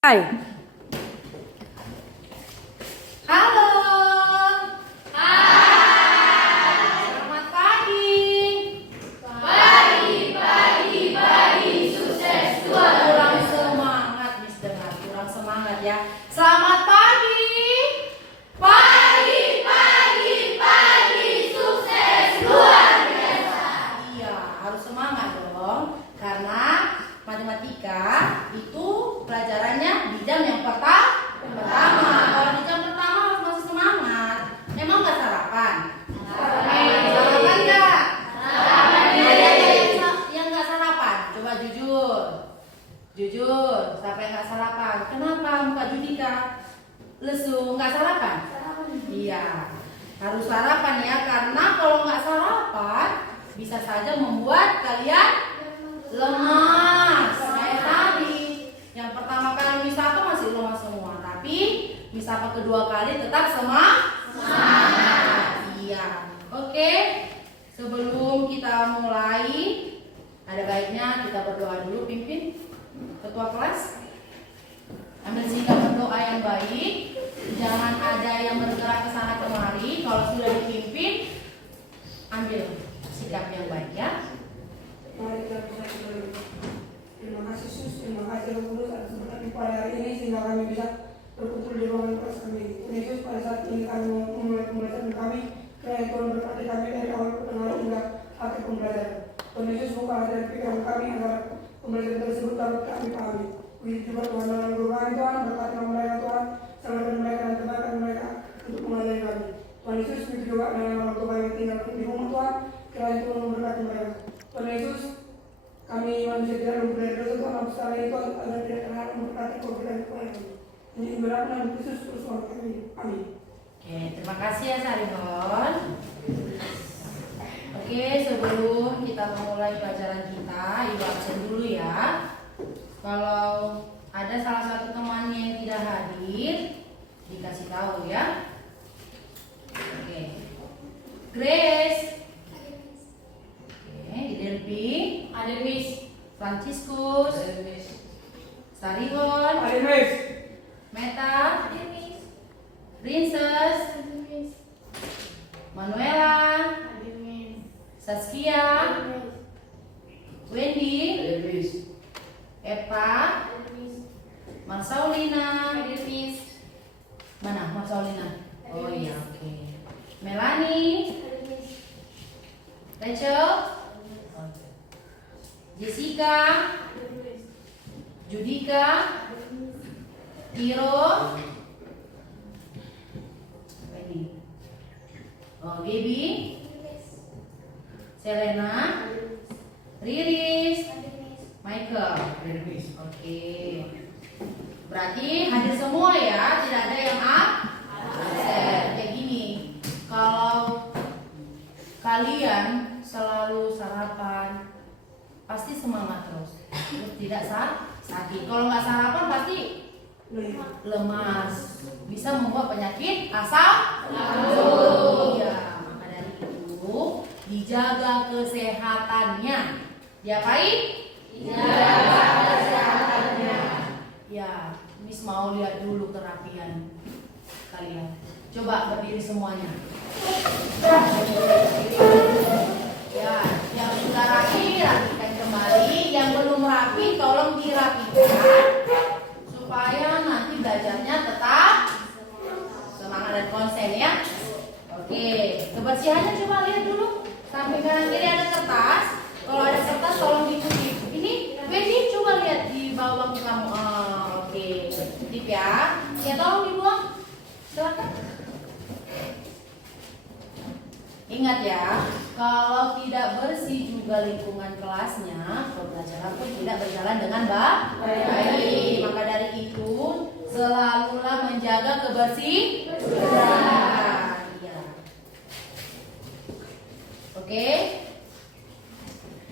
Hai. Halo. Hai. Selamat pagi. Pagi, sukses Tuhan. Kurang semangat, Miss dengar. Kurang semangat ya. Selamat pagi. Pagi, sukses luar biasa. Iya, harus semangat dong. Karena matematika itu pelajarannya di jam yang pertama. Kalau di jam pertama harus masih semangat. Emang nggak sarapan? Sarapan nggak? Ada yang nggak sarapan? Coba jujur. Siapa yang nggak sarapan? Kenapa Mbak Judika? Lesu nggak sarapan? Iya, harus sarapan ya. Karena kalau nggak sarapan bisa saja membuat kalian lemas. Kayak tadi, yang pertama kali misapa masih lemas semua, tapi misapa kedua kali tetap semangat. Iya. Oke. Sebelum kita mulai, ada baiknya kita berdoa dulu. Pimpin ketua kelas, ambil sikap berdoa yang baik. Jangan ada yang bergerak ke sana kemari. Kalau sudah dipimpin, ambil sikap yang baik ya. Mari kita berdoa. Terima kasih Yesus, terima kasih Roh Kudus atas berkat pada hari ini sehingga kami bisa berkumpul di ruangan kelas kami. Tuhan Yesus, pada saat ini kami memulai pembelajaran kami, kiranya Tuhan berkati kami dari awal pertengahan hingga akhir pembelajaran. Tuhan Yesus, bukalah dari pikiran kami agar pembelajaran tersebut dapat kami pahami. Begitu juga Tuhan dalam guru kami Tuhan, berkati mereka Tuhan, selamatkan mereka dan tebarkan mereka untuk mengajari kami. Tuhan Yesus, begitu juga dengan orang tua yang tinggal di rumah Tuhan, kiranya Tuhan memberkati mereka. Tuhan Yesus, kami manusia tidak mempunyai dosa Tuhan, tapi secara itu agar tidak terhadap memberkati COVID dan kami. Ini berapa nama Yesus terus kami. Amin. Oke, terima kasih ya Sarimon. Oke, sebelum kita memulai pelajaran kita, ibu absen dulu ya. Kalau ada salah satu temannya yang tidak hadir, dikasih tahu ya. Oke, Grace. Oke, Delpi. Ada Miss. Franciscus. Ada Miss. Sarihon. Ada Miss. Meta. Ada Miss. Princess. Ada Miss. Manuela. Ada Miss. Saskia. Ada Miss. Wendy. Ada Miss. Eva. Ada Miss. Marsaulina. Ada Miss. Mana Marsaulina? Oh iya, oke. Melanie. Ada Miss. Rachel. Jessica. Ada Miss. Judika. Ada Miss. Tiro. Apa ini? Oh, Gaby. Selena. Riris. Michael. Oke. Berarti hadir semua ya, tidak ada yang absen. Kayak gini. Kalau kalian selalu sarapan, pasti semangat terus tidak sakit. Kalau nggak sarapan pasti lemas, bisa membuat penyakit asam lambung. Ya, maka dari itu dijaga kesehatannya. Diapain? Dijaga kesehatannya. Ya, Miss mau lihat dulu kerapian kalian. Coba berdiri semuanya. Ya, yang sudah rapi, rapikan kembali. Yang belum rapi, tolong dirapikan supaya nanti belajarnya tetap semangat dan konsen ya. Oke, kebersihannya coba lihat dulu. Samping kanan kiri ada kertas. Kalau ada kertas, tolong dikutip. Ini, Wendy coba lihat di bawah bangku kamu. Oke, kutip ya. Ya, tolong dibuang. Silakan. Ingat ya, kalau tidak bersih juga lingkungan kelasnya, pembelajaran pun tidak berjalan dengan baik. Maka dari itu, selalulah menjaga kebersihan. Ya. Oke.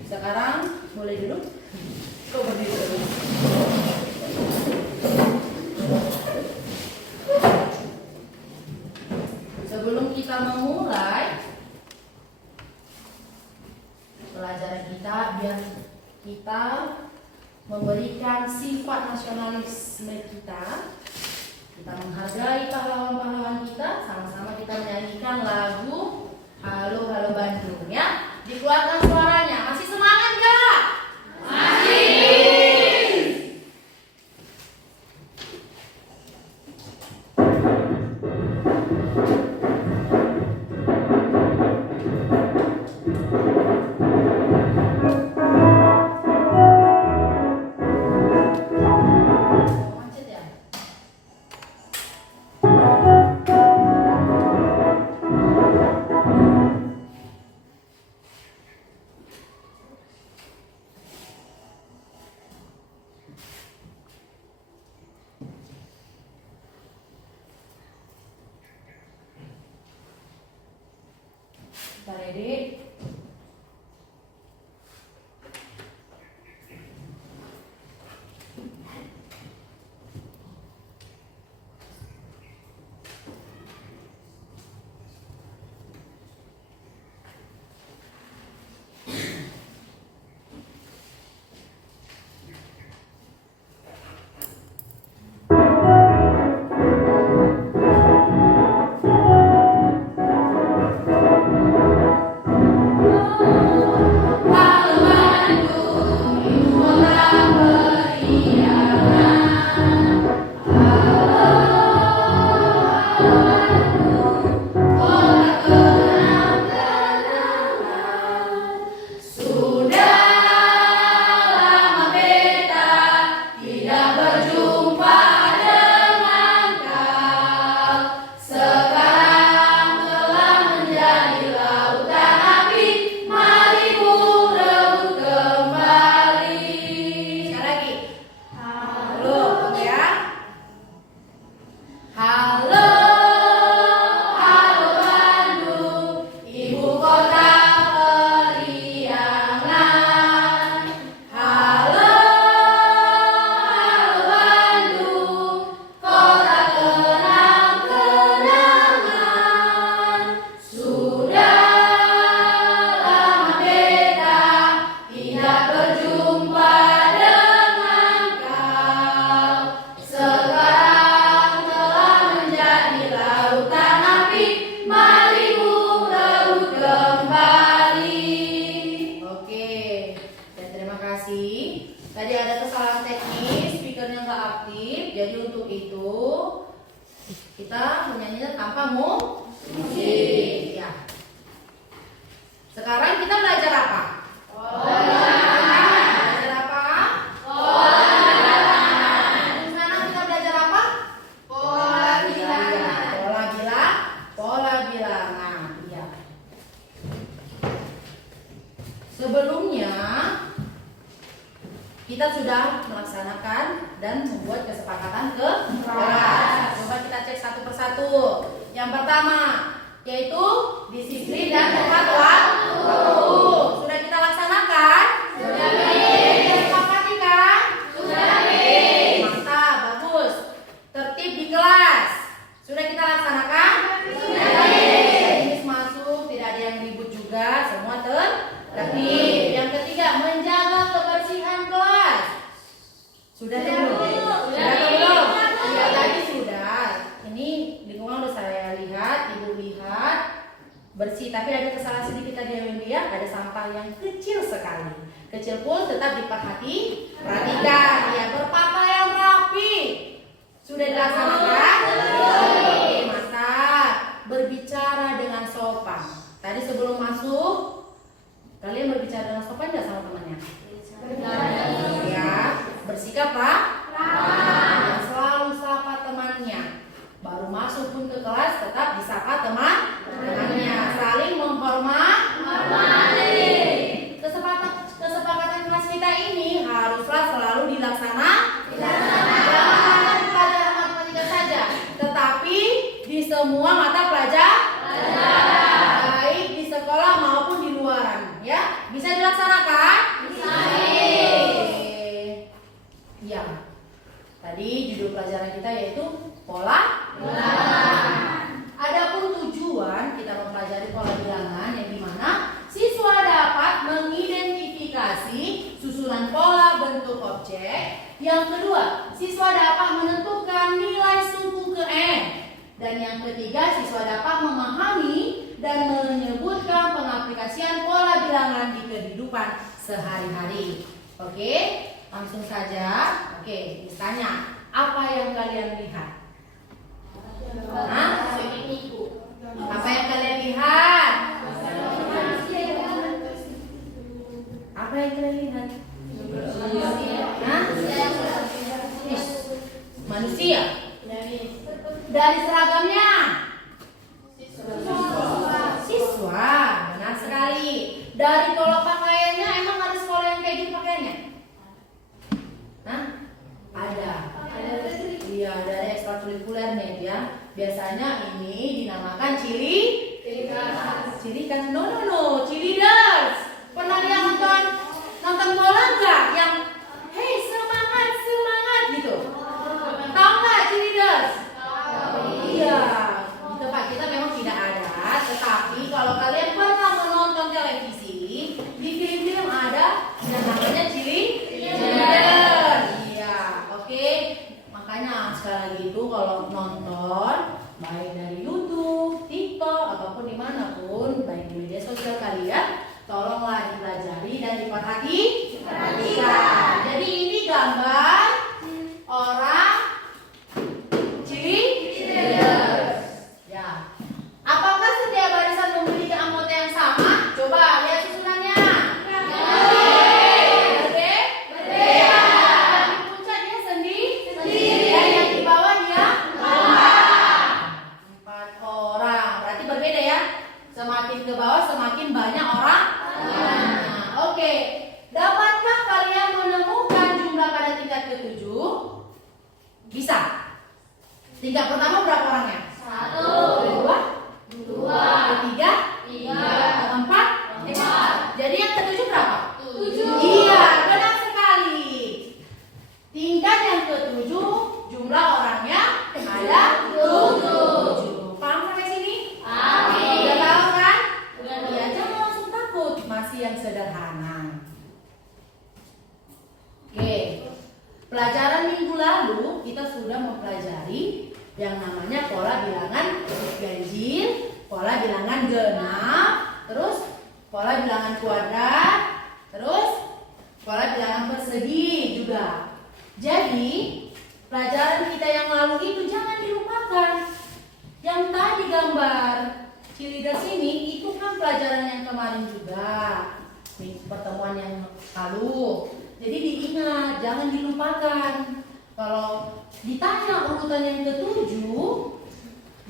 Sekarang mulai dulu. Kau berdiri dulu. Sebelum kita memulai pelajaran kita, biar kita memberikan sifat nasionalis patriotisme kita. Kita menghargai pahlawan-pahlawan kita. Sama-sama kita menyanyikan lagu Halo Halo Bandung ya. Dikeluarkan suaranya. Masih semangat gak? Masih. Macet ya? Kita ready? Tadi ada kesalahan teknis, speakernya nggak aktif. Jadi untuk itu kita menyanyinya tanpa musik. Ya. Sekarang kita belajar apa? Belajar apa? Sekarang kita belajar apa? Pola bilangan. Iya. Sebelumnya kita sudah melaksanakan dan membuat kesepakatan ke kelas. Coba kita cek satu persatu. Yang pertama yaitu disiplin dan tepat waktu. Sudah kita laksanakan? Sudah. Disepakati kan? Sudah. Mantap, bagus. Tertib di kelas. Sudah kita laksanakan? Sudah. Teknis masuk, tidak ada yang ribut juga, semua tertib. Yang ketiga, menjaga kebersihan kelas. Sudah belum? Sudah belum? Ya tadi sudah. Ini lingkungan udah saya lihat, ibu lihat bersih. Tapi ada kesalahan sedikit tadi yang dia, ada sampah yang kecil sekali. Kecil pun tetap perhatikan. Ya, berpakaian rapi. Sudah dilaksanakan? Oke, mantap. Berbicara dengan sopan. Tadi sebelum masuk, kalian berbicara dengan sopan nggak sama temannya? Ya, bersikap ramah. Selalu sapa temannya. Baru masuk pun ke kelas tetap disapa temannya. Saling menghormati. Kesepakatan kelas kita ini haruslah selalu dilaksanakan. Jangan pelajaran matematika saja, tetapi di semua mata pelajaran, baik di sekolah maupun di luaran. Ya, bisa dilaksanakan? Bisa. Ya. Tadi judul pelajaran kita yaitu pola bilangan. Adapun tujuan kita mempelajari pola bilangan yang dimana siswa dapat mengidentifikasi susunan pola bentuk objek. Yang kedua, siswa dapat menentukan nilai suku ke N. Dan yang ketiga, siswa dapat memahami dan menyebutkan pengaplikasian pola bilangan di kehidupan sehari-hari. Oke, langsung saja. Oke, misalnya, apa yang kalian lihat? Hah? Apa yang kalian lihat? Apa yang kalian lihat? Hah? Manusia. Dari seragamnya. Siswa, benar sekali. Dari pola pakaiannya, emang ada sekolah yang kayak gitu pakaiannya? Hah? Ada. Iya, dari ekstrakurikuler nih ya. Biasanya ini dinamakan ciri khas. No, cheerleaders. Pernah lihat nonton bola nggak? Yang hey semangat gitu. Tahu nggak cheerleaders? Iya. Di tempat kita memang tidak ada. Tetapi kalau kalian pernah menonton televisi, di film-film ada yang namanya cheerleaders. Iya, oke. Makanya sekali lagi itu kalau nonton baik dari YouTube, TikTok ataupun dimanapun, baik di media sosial kalian, tolonglah dipelajari dan diperhatikan. Jadi ini gambar orang cheerleaders. Ya. Apakah setiap barisan memiliki anggota yang sama? Coba lihat susunannya. Semakin ke bawah semakin banyak orang. Nah, oke. Dapatkah kalian menemukan jumlah pada tingkat ke-7? Bisa. Tingkat pertama berapa orangnya? 1, 2, 3, 4. Jadi yang ke-7 berapa? 7. Iya, benar sekali. Tingkat yang ke-7 jumlah orangnya ada 7. Paham sampai sini? Udah tahu kan? Ya, jangan langsung takut, masih yang sederhana. Oke, pelajaran minggu lalu kita sudah mempelajari yang namanya pola bilangan ganjil, pola bilangan genap, terus pola bilangan kuadrat, terus pola bilangan persegi juga. Jadi pelajaran kita yang lalu itu jangan dilupakan. Yang tadi gambar cheerleaders ini itu kan pelajaran yang kemarin juga, pertemuan yang lalu. Jadi diingat, jangan dilupakan. Kalau ditanya urutan yang ke-7,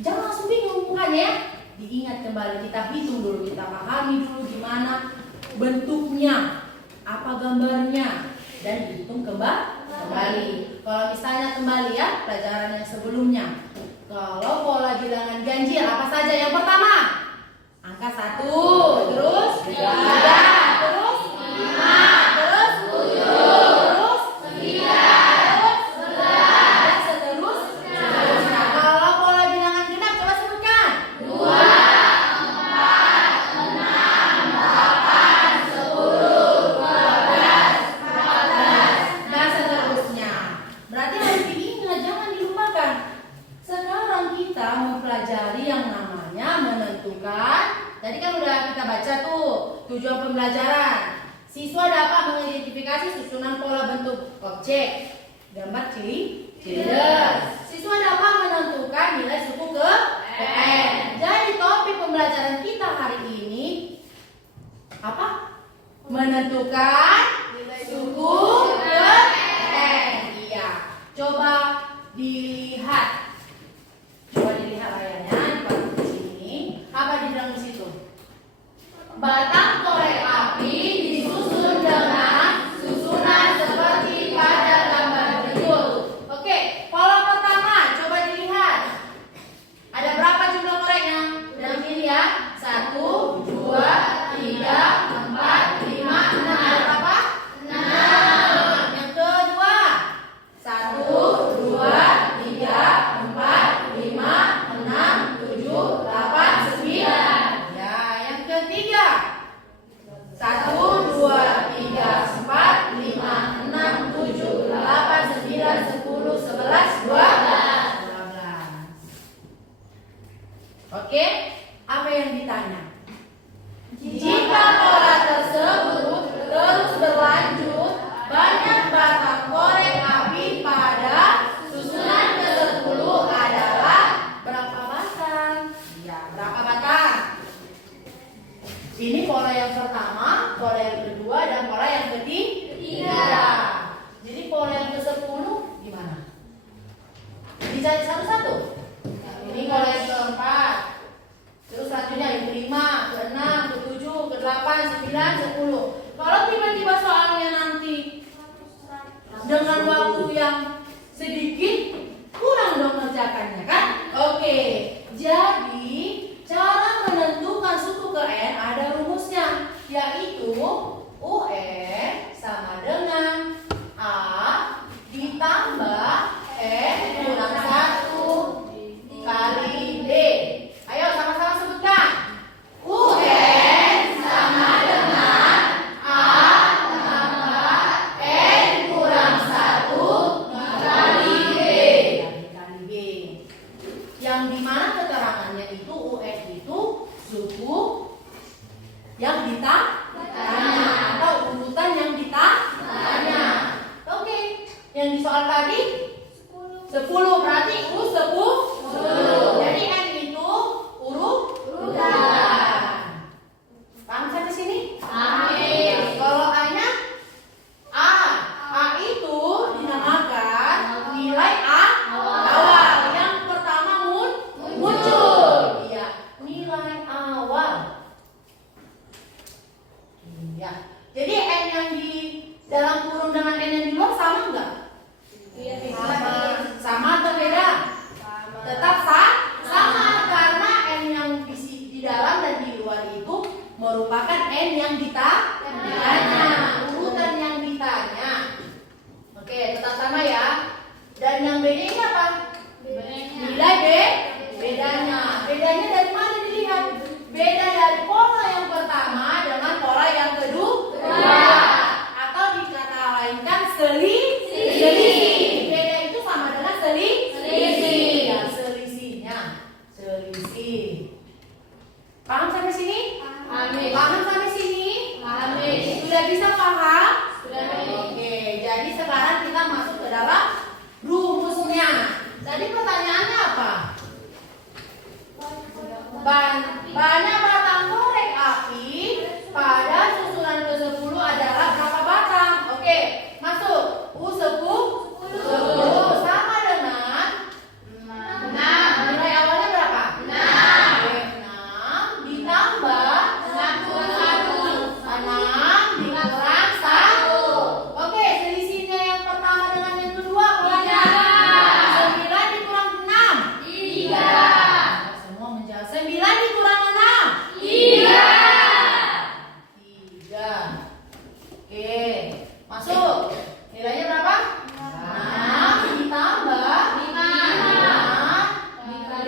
jangan langsung bingung bukan ya? Diingat kembali, kita hitung dulu, kita pahami dulu gimana bentuknya, apa gambarnya, dan dihitung kembali. Kalau misalnya kembali ya pelajaran yang sebelumnya. Kalau pola bilangan ganjil apa saja? Yang pertama, angka 1, terus 3, terus 5, terus 7, terus 9, terus 11, dan seterusnya. Kalau pola bilangan genap coba sebutkan. 2, 4, 6, 8, 10, 12, 14, dan seterusnya. Berarti harus diingat, jangan dilupakan. Sekarang kita mempelajari yang namanya menentukan. Tadi kan udah kita baca tuh tujuan pembelajaran. Siswa dapat mengidentifikasi susunan pola bentuk objek. Gambar cheerleaders. Siswa dapat menentukan nilai suku ke N. Jadi topik pembelajaran kita hari ini apa? Menentukan suku ke N. Iya. Coba dilihat. Coba dilihat layarnya di sini. Apa dibilang di situ? Batang korek api disusun dengan susunan seperti pada gambar berikut. Oke, pola pertama coba dilihat. Ada berapa jumlah koreknya? Dalam ini ya. 1, 2, 3, 4, 5, 6. Ada berapa? 6. Yang kedua. 1, 2, 3, 4, 5, 6, 7, 8, 9. Ya, yang ketiga. Dicari satu-satu. Ini kalau yang keempat. Terus selanjutnya yang kelima, keenam, ketujuh, kedelapan, 9, 10. Kalau tiba-tiba soalnya nanti dengan waktu yang sedikit, kurang dong ngerjakannya kan? Oke. Jadi cara menentukan suku ke N ada rumusnya, yaitu UN sama dengan A ditambah N kurang 1 kali D. Ayo sama-sama sebutkan. UN sama dengan A tambah N kurang 1 kali D. Kali D. Yang dimana keterangannya itu UN itu suku yang ditanya atau urutan yang ditanya. Oke. Yang di soal tadi 10 berarti U 10. Jadi N itu urutan. Paham sampai sini? Amin. Kalau A-nya A itu dinamakan nilai A awal yang pertama muncul. Iya, nilai awal. Iya. Jadi N yang di dalam kurung dengan N yang di luar sama enggak? Sama atau beda? Tetap sama karena N yang di dalam dan di luar itu merupakan N yang ditanya, urutan yang ditanya. Oke, tetap sama ya. Dan yang beda ini apa? Nilai bedanya. Bedanya dari mana dilihat? Beda dari pola yang pertama dengan pola yang kedua. Atau dikata lainkan selisih. Beda itu sama dengan selisih. Ya, selisih. Paham sampai sini? Amin. Paham sampai sini? Amin. Sudah bisa paham? Sudah. Oke, jadi sekarang kita masuk ke dalam rumusnya. Tadi pertanyaannya apa? Banyak batang korek api pada susunan ke-10 adalah berapa batang? Oke, masuk. U 10 sama dengan 6. Nilai awalnya berapa? 6. Oke, 6 ditambah 6 dikurang 1. Oke, selisihnya yang pertama dengan yang kedua polanya. 9 dikurang 6. 3. Semua menjawab. 9 dikurang 6. 3. Oke, masuk. Nilainya berapa? 6 ditambah 5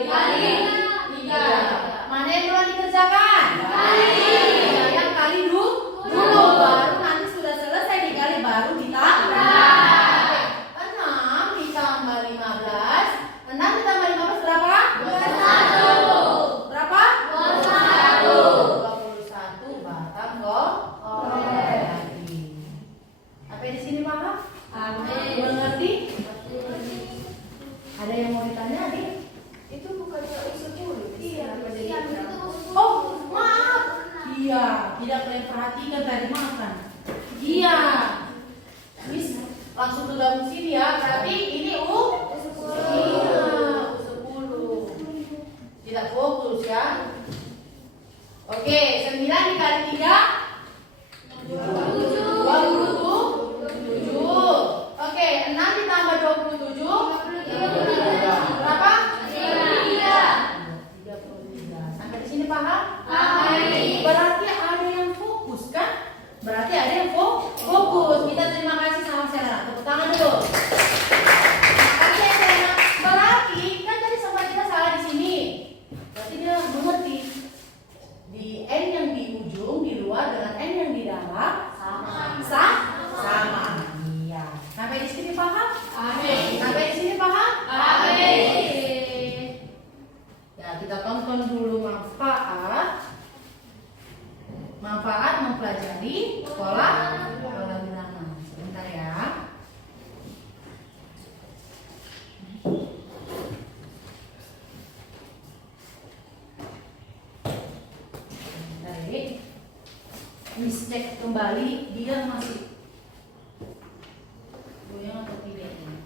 dikali 3. Mana yang belum dikerjakan? Yang kali dulu, baru nanti sudah selesai dikali baru ditambah. 6 ditambah 15. 6 ditambah 15 berapa? 21. Berapa? 21 batang korek api. Sampai di sini paham? Amin. Mengerti? Ada yang mau ditanya, Adik? Itu bukannya U10? Iya, Oh, maaf. Iya, tidak kalian perhatikan tadi makan. Iya. Miss, langsung ke dalam sini ya. Berarti ini U10. Iya, U10. Tidak fokus ya. Oke, 9 dikali 3 27. Oke, 6 ditambah 27 berapa? 33. Sampai di sini paham? Amin. Berarti ada yang fokus kan? Berarti ada yang fokus. Kita terima kasih sama Selena. Tepuk tangan dulu. Makasih ya Selena. Berarti kan tadi sempat kita salah di sini. Berarti dia mengerti. Di N yang di ujung di luar dengan N yang di dalam sama. Iya. Sampai di sini paham? Amin. Sampai di sini paham? Amin. Ya, kita tonton dulu manfaat mempelajari pola bilangan. Sebentar ya. Sebentar ya. Miss cek kembali dia masih goyang atau tidak ini.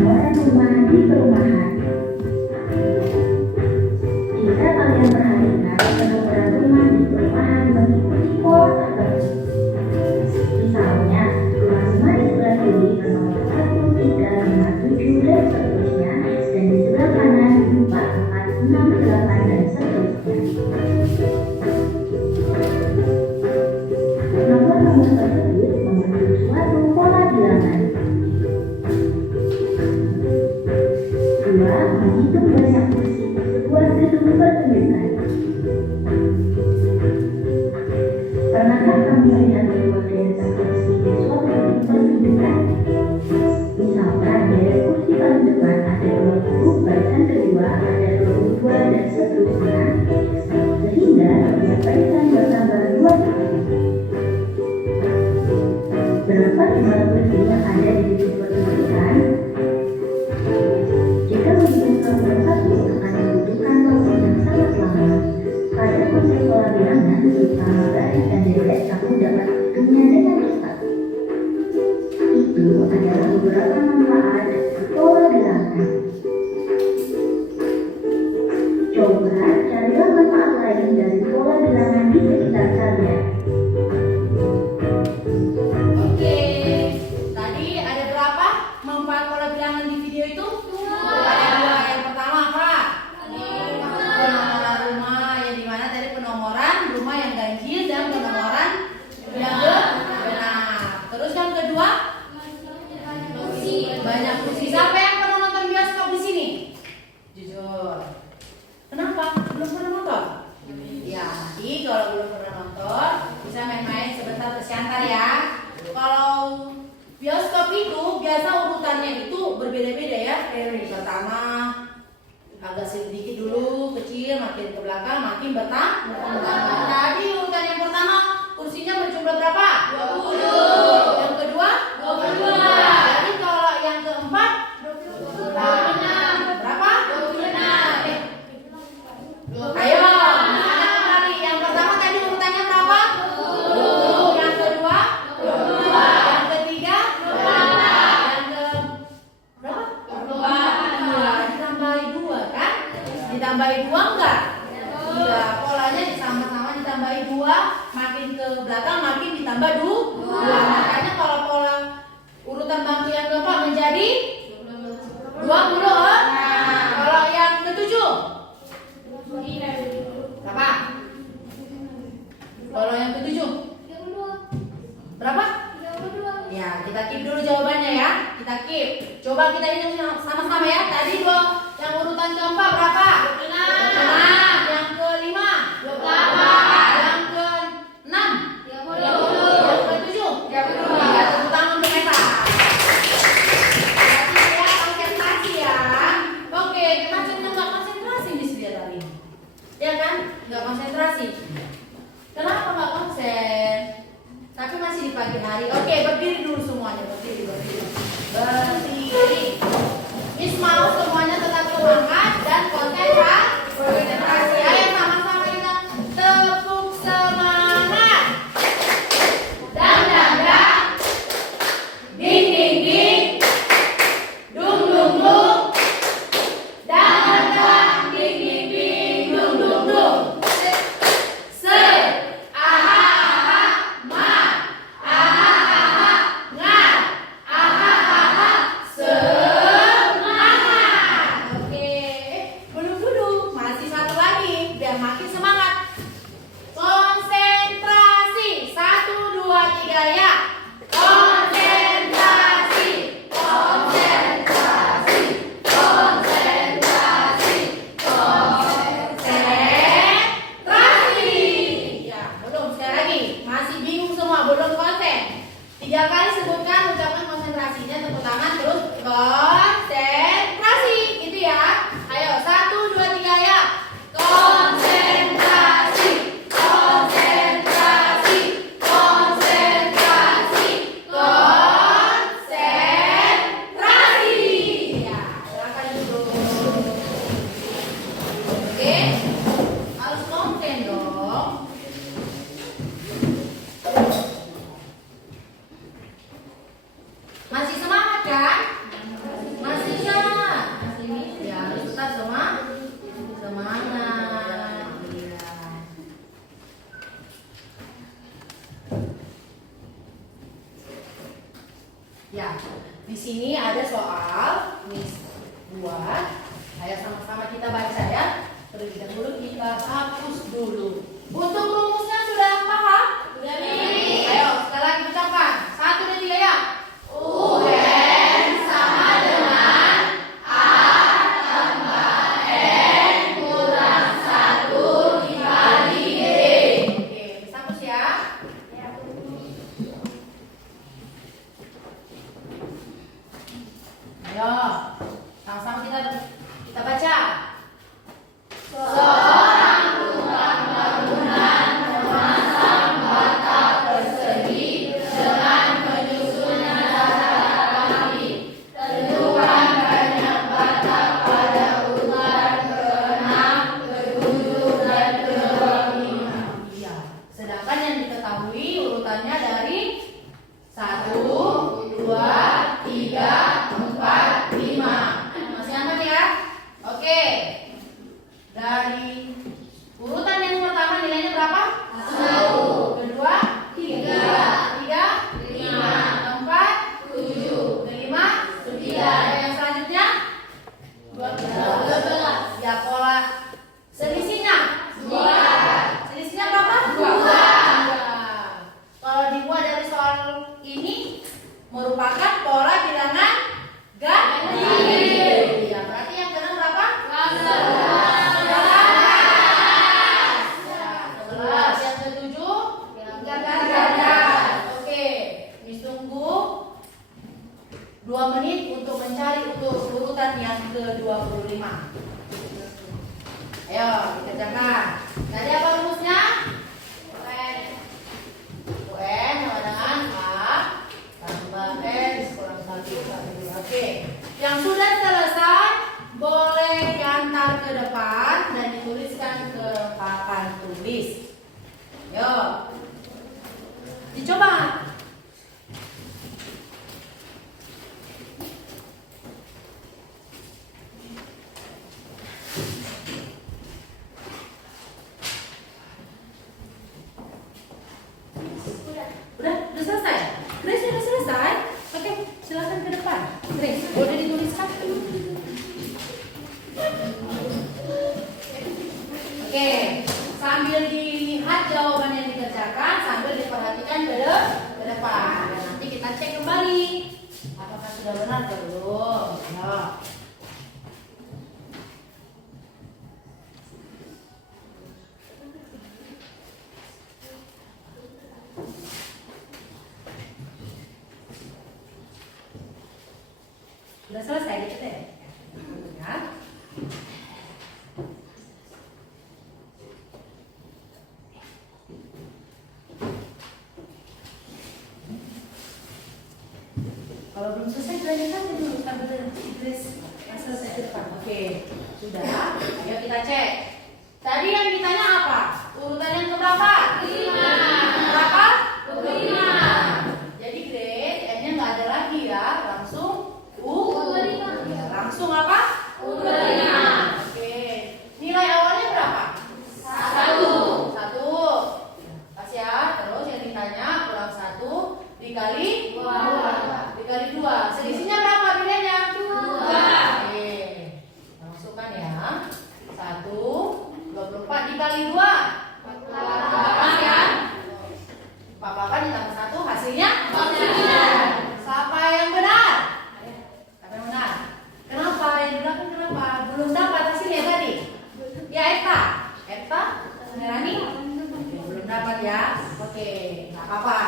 penomoran rumah di perumahan. Jika kalian perhatikan penomoran rumah di perumahan mengikuti pola tertentu. Misalnya, rumah semua di sebelah kiri bernomor 1, 3, 5, 7, dan seterusnya, dan di sebelah kanan 4, 4, 6, 8, dan seterusnya. Nomor-nomor tersebut membentuk suatu pola bilangan. 2. Menghitung banyak kursi di sebuah gedung pertunjukan. Pernahkah kamu melihat sebuah deretan kursi di suatu gedung pertunjukan? Misalkan deretan kursi paling depan ada 20, barisan kedua ada 22, dan seterusnya, sehingga setiap barisan bertambah 20. Berapa jumlah kursi yang ada di gedung pertunjukan? Jika menghitung satu persatu akan membutuhkan waktu yang sangat lama. Pada konsep pola bilangan, terutama baris dan deret, kamu dapat menghitungnya dengan cepat. Itu adalah beberapa manfaat dari pola bilangan. Coba carilah manfaat lain dari pola bilangan di sekitar kalian. Oke, tadi ada berapa manfaat pola bilangan di video itu? Ada 2. Yang pertama apa? Penomoran rumah, yang dimana tadi penomoran rumah yang ganjil dan penomoran yang benar. Terus yang kedua, banyak kursi. Siapa yang pernah nonton bioskop di sini? Jujur. Kenapa? Belum pernah nonton? Ya, nanti kalau belum pernah nonton bisa main-main sebentar ke Siantar ya. Kalau bioskop itu biasa urutannya itu berbeda-beda ya. Pertama agak sedikit dulu, kecil, makin ke belakang, makin bertambah. Tadi urutan yang pertama kursinya berjumlah berapa? 20. Yang kedua? 22. Jadi kalau yang keempat? 26. Berapa? 26. Ayo, kembali. Yang pertama tadi urutannya berapa? 20. Yang kedua? 22. Yang ketiga? 28. Yang ke berapa? 24. Iya, ditambahi 2 kan? Ditambahi 2 enggak? Iya, polanya sama-sama ditambahi 2, makin ke belakang makin ditambah 2. Makanya kalau pola urutan bangku yang keempat menjadi 20. Kalau yang ketujuh berapa? Kalau yang ketujuh berapa? Ya, kita keep dulu jawabannya ya. Kita keep. Coba kita hitung sama-sama ya. Tadi yang urutan keempat berapa? 26. Yang kelima? 28. Yang keenam? 30. Yang ketujuh? 32. Ya, tepuk tangan untuk Meta. Berarti ya konsentrasi ya. Oke, macamnya nggak konsentrasi di sebelah tadi. Ya kan? Nggak konsentrasi. Kenapa nggak konsen? Tapi masih di pagi hari. Oke, berdiri dulu semuanya. Berdiri. Miss mau semuanya tetap semangat dan konsentrasi. Ayo sama-sama kita tepuk semangat. Dang dang dang. Ding ding ding. Dung dung dung. Dang dang dang. Ding ding ding. Dung dung dung. Se. Aha aha. Ma. Aha aha. Ngat. Aha aha. Semangat. Oke. Belum dulu. Masih satu lagi biar makin semangat. Konsentrasi. 1, 2, 3 ya. Konsentrasi. Konsentrasi. Konsentrasi. Konsentrasi. Ya, belum. Sekali lagi. Masih bingung semua, belum konsen. 3 kali sebutkan ucapan konsentrasinya, tepuk tangan terus konsentrasi. Gitu ya. Ayo 1, 2, 3 ya. Konsentrasi. Konsentrasi. Konsentrasi. Konsentrasi. Ya, silakan duduk. Oke. Harus konsen dong. Masih semangat kan? soal Miss buat. Ayo sama-sama kita baca ya. Terlebih dahulu kita hapus dulu. Untuk rumusnya sudah paham? Sudah, Miss. Ayo sekali lagi ucapkan. 1, 2, 3 ya. UN sama dengan A tambah N kurang 1 dikali D. Oke, bisa hapus ya. Ayo, sama-sama kita baca. Seorang tukang bangunan memasang bata persegi dengan menyusun tata kaki. Tentukan banyak bata pada urutan ke-6, ke-7, dan ke-5. Iya. Sedangkan yang diketahui urutannya dari 1, 2, 3, 4, 5. Masih aman ya? Oke. Dari urutan yang pertama nilainya berapa? 1, Kedua? 3, 3, 5, 4, 7, kelima, 9. yang selanjutnya 12. ya pola selisihnya 2. selisihnya berapa? 2. Kalau dibuat dari soal ini merupakan pola bilangan ganjil. Ya, berarti yang keenam berapa? 11. Yang ketujuh? Oke, Miss tunggu 2 menit untuk mencari untuk urutan yang ke-25. Ayo, dikerjakan. Tadi apa rumusnya? UN sama dengan A tambah N kurang 1. Oke, yang sudah selesai boleh diantar ke depan dan dituliskan ke papan tulis. Yo, dicoba. Udah selesai. Grace udah selesai. Oke, silakan ke depan. Grace, boleh dituliskan. Oke, sambil dilihat jawaban yang dikerjakan, sambil diperhatikan ke depan. Dan nanti kita cek kembali apakah sudah benar atau belum. Ya. Sudah selesai gitu deh. Ya. Kalau belum selesai dilanjutkan dulu sambil Grace selesai ke depan. Oke, sudah. Ayo kita cek. Tadi yang ditanya apa? Urutan yang keberapa? 5. Berapa? 5. Jadi Grace, N-nya nggak ada lagi ya, langsung U. U5. Ya, langsung apa? U5. Oke. Nilai awalnya berapa? 1. 1. Pas ya. Terus yang ditanya kurang 1 dikali 2. Selisihnya berapa bilangnya? 2. Oke. Masukkan ya. 1 24 dikali 2. 48 ya. 48 ditambah 1 hasilnya 49. siapa yang benar? Siapa yang benar? Kenapa? Yang di belakang kenapa? Belum dapat hasilnya tadi? Ya Eva Merani? Belum dapat ya? Oke, nggak apa-apa.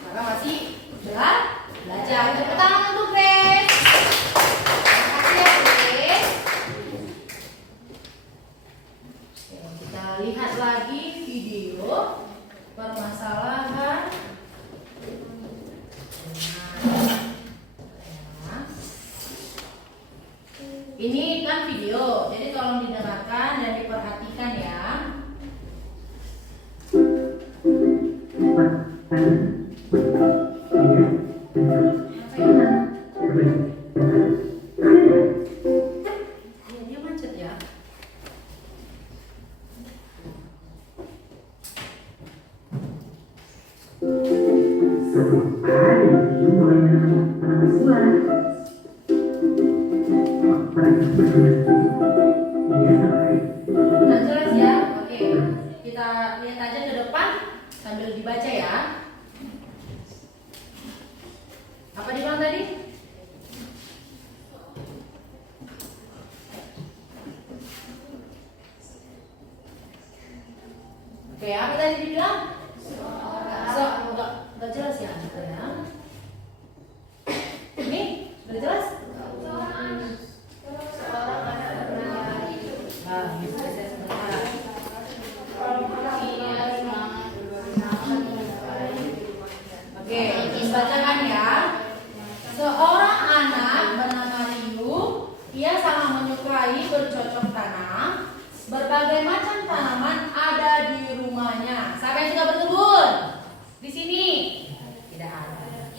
Karena masih belajar. Tepuk tangan untuk Grace. Terima kasih ya Grace. Oke, kita lihat lagi video permasalahan. Nah, ini kan video, jadi tolong didengarkan dan diperhatikan ya. Dia macet ya. Satu hari mulai dengan penghasilan Nah, jelas ya? Oke, kita lihat aja ke depan sambil dibaca ya. Apa dibilang tadi? Oke, apa tadi dibilang? Enggak jelas ya? Ini udah jelas? Bisa saya sebentar. Oke, bacakan ya. Seorang anak bernama Ryu, ia sangat menyukai bercocok tanam. Berbagai macam tanaman ada di rumahnya. Siapa yang suka berkebun? Di sini tidak ada.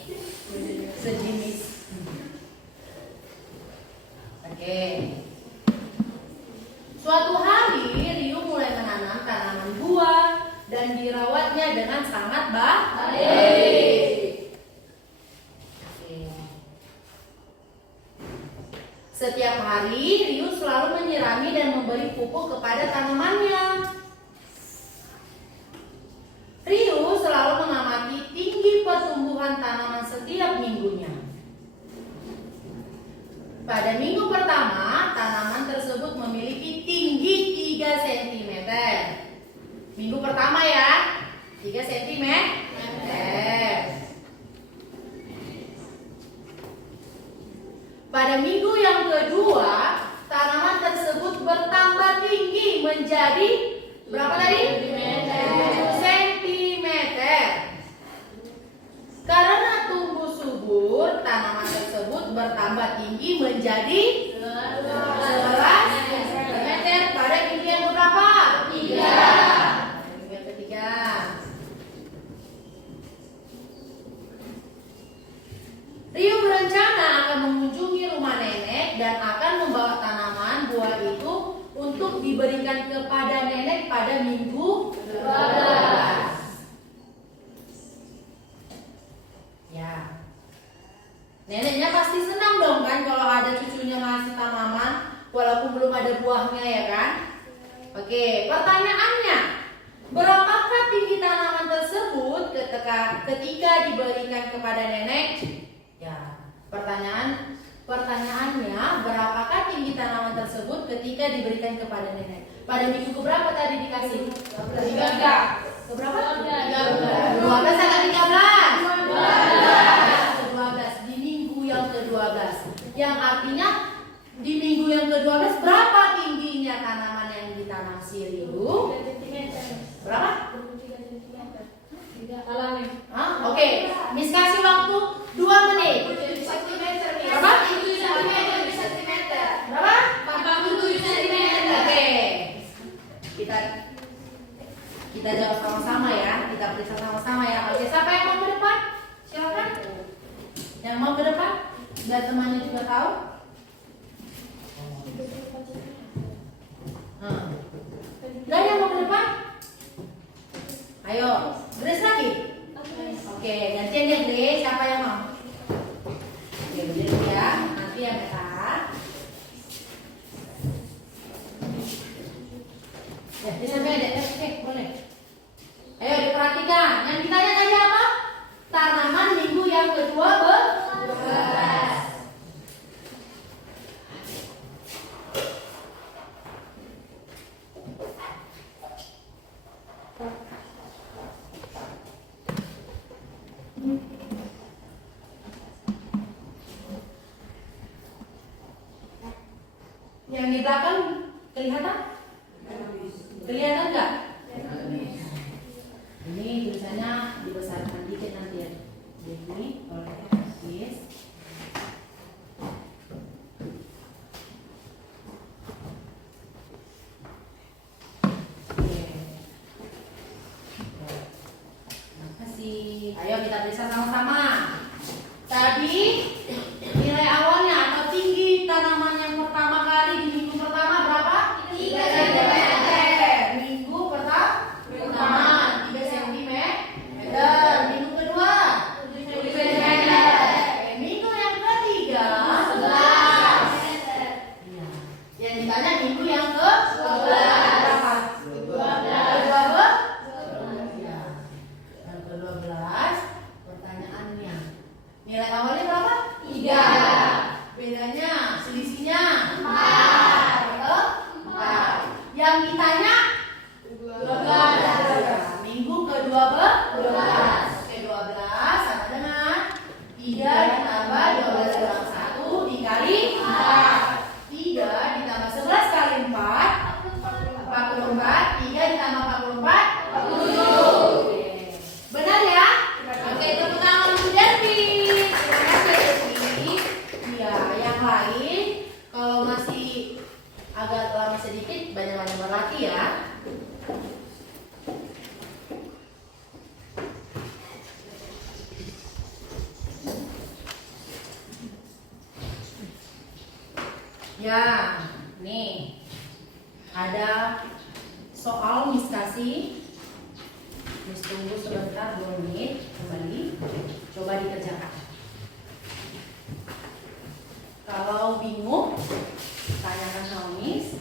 Sejenis. Oke. Suatu hari Ryu mulai menanam tanaman buah dan dirawatnya dengan sangat baik. Setiap hari Ryu selalu menyirami dan memberi pupuk kepada tanamannya. Ryu selalu mengamati tinggi pertumbuhan tanaman setiap minggunya. Pada minggu pertama, tanaman tersebut memiliki tinggi 3 cm. Minggu pertama ya, 3 cm. Pada minggu yang kedua, tanaman tersebut bertambah tinggi menjadi berapa tadi? 7 cm. Karena tumbuh subur, tanaman tersebut bertambah tinggi menjadi 11 cm pada minggu yang berapa? 3. Minggu yang ketiga. Ryu berencana akan mengunjungi rumah nenek dan akan membawa tanaman buah itu untuk diberikan kepada nenek pada minggu 12. Ya, neneknya pasti senang dong kan kalau ada cucunya ngasih tanaman walaupun belum ada buahnya ya kan? Oke, pertanyaannya, berapakah tinggi tanaman tersebut ketika diberikan kepada nenek? Ya, pertanyaannya, berapakah tinggi tanaman tersebut ketika diberikan kepada nenek? Pada minggu keberapa tadi dikasih? 13. Keberapa? 13. 12 atau 13? 12. Di minggu yang ke-12. Yang artinya di minggu yang ke-12 berapa tingginya tanaman yang ditanam si Ryu? Berapa? 23 cm. Oke, Miss kasih waktu 2 menit. Berapa? 7 cm. Berapa? 47 cm. Oke. Kita jawab sama-sama ya. Kita periksa sama-sama ya. Oke, siapa yang mau ke depan? Silakan. Yang mau ke depan? Biar temannya juga tahu. Gak yang mau ke depan? Ayo, Grace lagi. Oke, gantian ya Grace. Siapa yang mau? Oke, berdiri ya. Nanti yang besar. Ya, bisa beda. Oke, boleh. Ayo diperhatikan. Yang ditanya tadi apa? Tanaman minggu yang kedua ber-12. Yang di belakang kelihatan? Kelihatan nggak? Ini tulisannya dibesarkan dikit nanti ya. Jadi oleh Yes. Makasih. Ayo kita periksa sama-sama. Tadi nilai awalnya atau tinggi tanaman yang pertama kali di minggu pertama berapa? 3 cm. Minggu pertama 3 cm. Minggu kedua 7 cm. Kalau masih agak lama sedikit, banyak-banyak berlatih ya. Ya, nih ada soal Miss kasih. Miss tunggu sebentar 2 menit kembali. Coba dikerjakan. Kalau bingung, tanyakan sama Miss.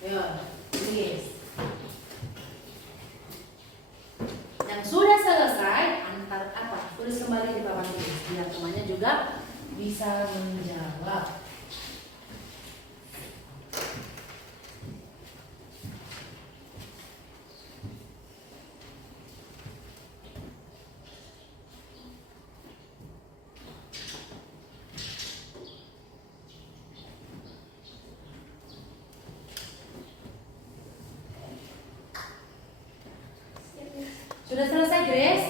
Ya, tulis. Yang sudah selesai, antar apa? Tulis kembali di papan tulis. Biar temannya juga bisa menjawab. Sudah selesai, Grace?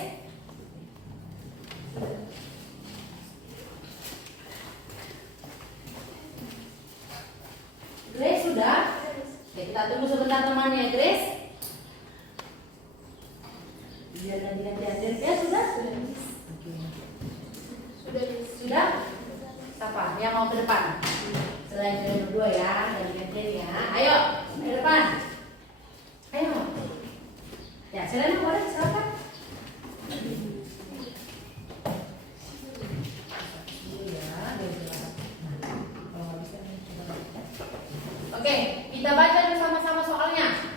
Grace sudah? Oke, kita tunggu sebentar temannya, Grace. Biar ganti-ganti hadir. Ya, sudah? Oke. Sudah? Siapa? Yang mau ke depan? Selain kalian berdua ya, ganti-gantian ya. Ayo, ke depan. Ayo. Ya, Selena boleh, silakan. Oke, kita baca bersama-sama soalnya.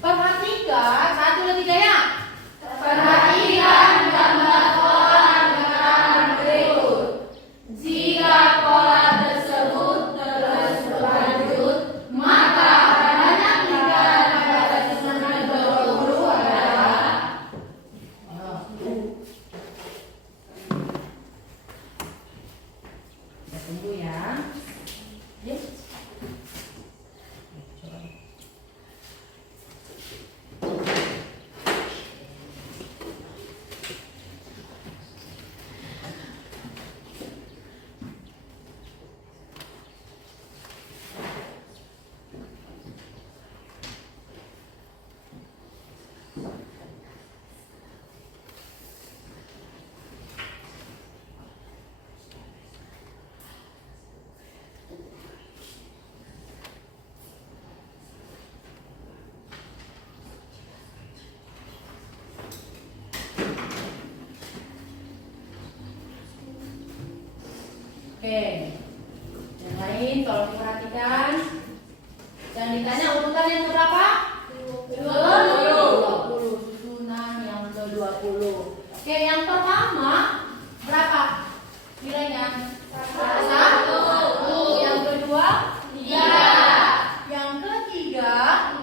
Perhatikan 1, 2, 3 ya. Perhatikan gambar pola negara berikut. Jika pola tersebut terus berlanjut, maka banyak negara susunan ke-20 adalah Kita tunggu ya. Yes. Oke, yang lain tolong diperhatikan. Yang ditanya urutan yang berapa? 20. Susunan yang ke-20. Oke, yang pertama berapa nilainya? 1. Yang kedua? 3. Yang ketiga? 5.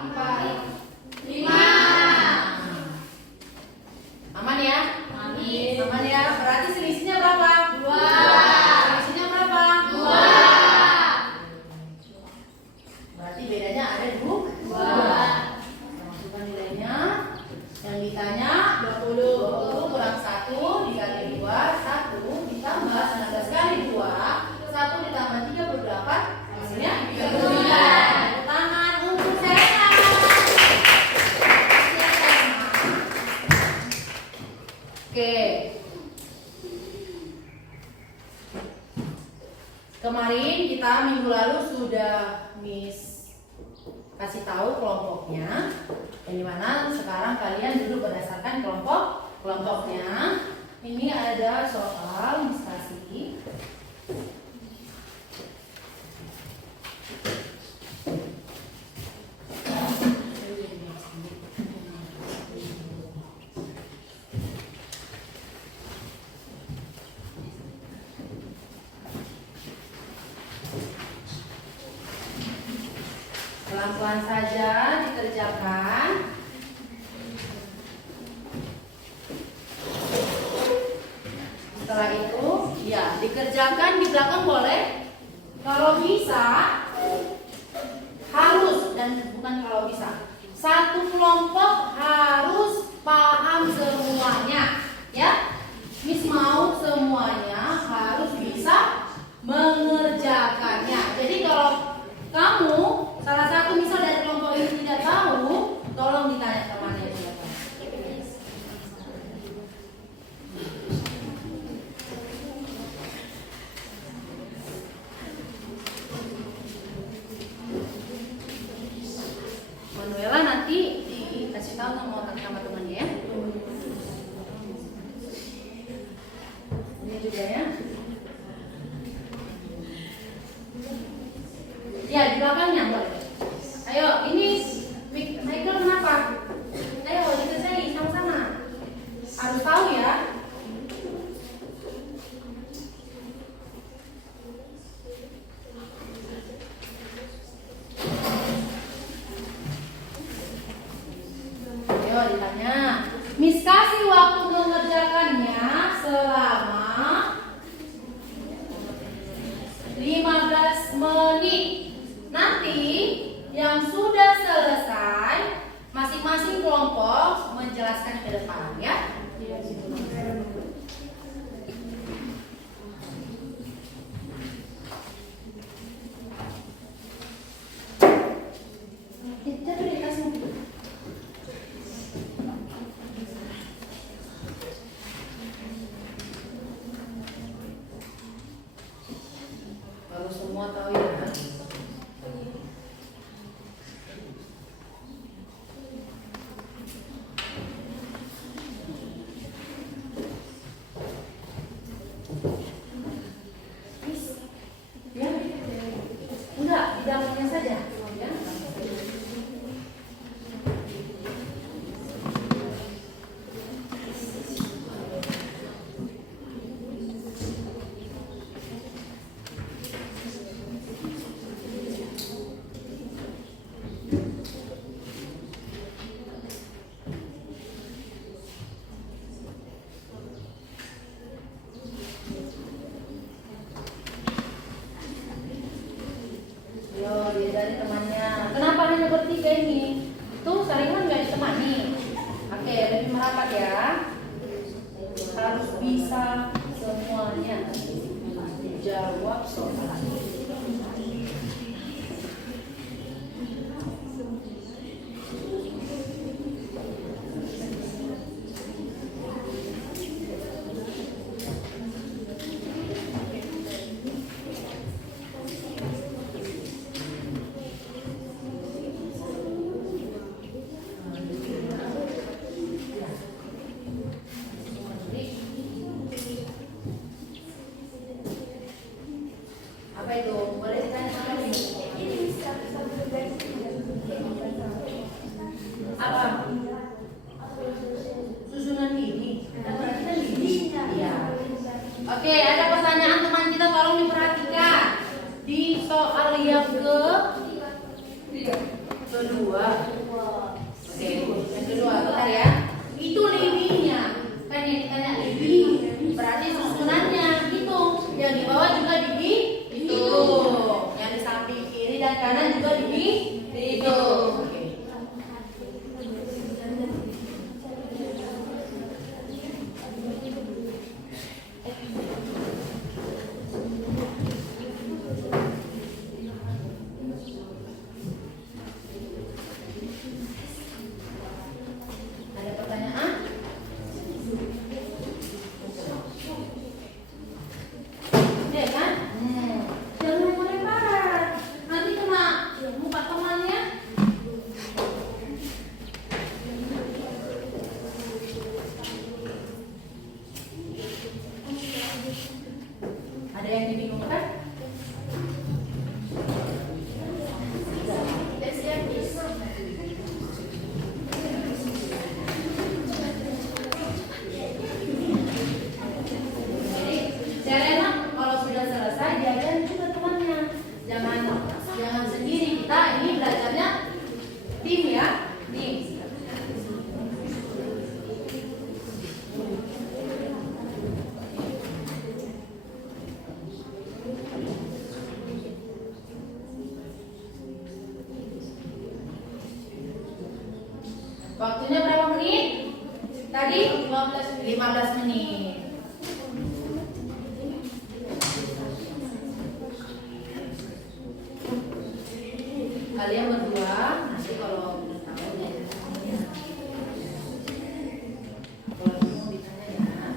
Aman ya? Amin. Aman ya? Berarti selisihnya berapa? 2. Selisihnya berapa? 2. Berarti bedanya ada 2. 2. Masukkan nilainya. Yang ditanya 20 kurang 1 dikali 2, 1 ditambah 19 kali 2, 1 ditambah 38, hasilnya 39. Tangan untuk Selena. Oke. Kemarin kita minggu lalu sudah Miss kasih tahu kelompoknya, yang dimana sekarang kalian duduk berdasarkan kelompoknya. Ini ada soal Miss kasih. Pelan-pelan saja dikerjakan. Setelah itu, ya dikerjakan di belakang boleh. Kalau bisa, harus dan bukan kalau bisa. Satu kelompok harus paham semuanya. Baru semua tahu ya. Ya, enggak, di dalamnya saja. Ya. Yo, dia dari temannya. Kenapa hanya bertiga ini? Itu saringan nggak ditemani. Oke, lebih merapat ya. Harus bisa semuanya. Jawab soal. Apa itu? Boleh ditanya apa ini? Apa? Susunan ini. Berarti kan ini. Iya. Oke, ada pertanyaan teman kita, tolong diperhatikan. Di soal yang kedua. Oke, yang kedua, bentar ya. Itu lininya. Kan yang ditanya lini. Berarti susunannya itu. Yang di bawah juga di itu. Yang di samping kiri dan kanan juga di itu. Oke. Ada pertanyaan? Iya kan? Jangan lempar-lemparan. Nanti kena muka temannya. Ada yang dibingungkan? Serena kalau sudah selesai diajarin juga temannya. Jangan sendiri. Kita ini belajarnya tim ya. Tim. Waktunya berapa menit? Tadi 15 menit. Kalian berdua nanti kalau udah tahu ya. Kalau mau ditanya ya.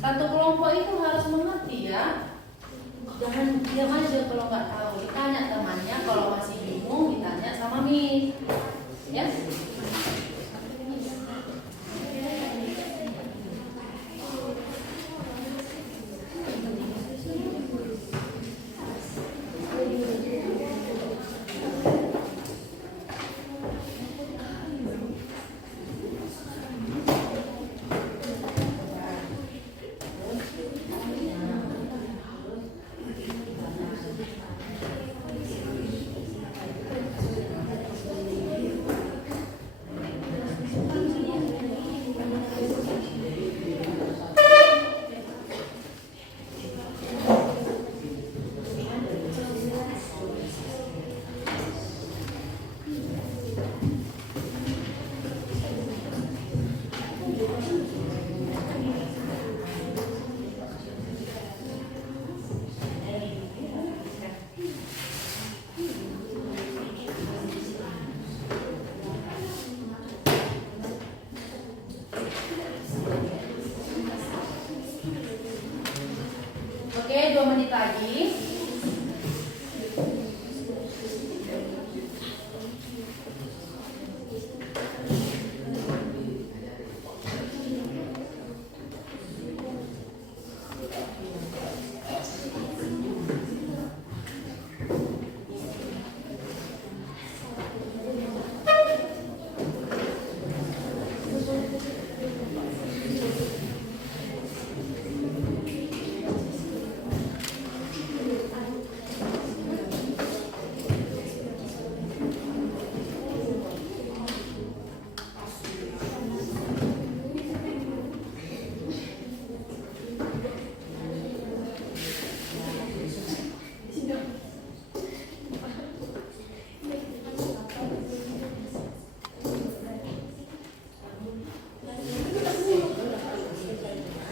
Satu kelompok itu harus mengerti ya. Jangan diam aja kalau nggak tahu. Ditanya temannya, kalau masih bingung ditanya sama Miss. Ya. 2 menit lagi.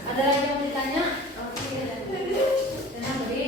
Ada lagi yang mau ditanya? Tenang, beri.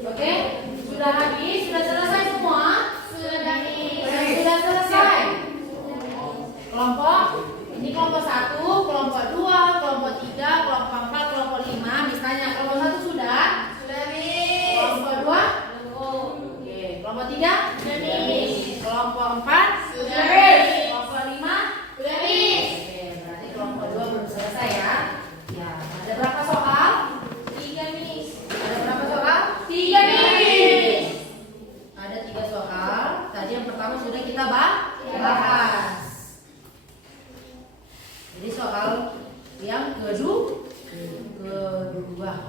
Oke, sudah habis, sudah selesai semua? Sudah nih. Sudah selesai. Kelompok, ini kelompok 1, kelompok 2, kelompok 3, kelompok 4, kelompok 5. Misalnya kelompok 1 sudah? Sudah nih. Kelompok 2? Belum. Oke, kelompok 3? Sudah nih. Kelompok 4? Sudah nih. Kelompok 5? Sudah nih. Oke, berarti kelompok 2 belum selesai ya. Ya, ada berapa soal? 3 nih. Ada berapa soal? 3 nih. Ada 3 soal. Tadi yang pertama sudah kita bahas. Jadi soal yang kedua.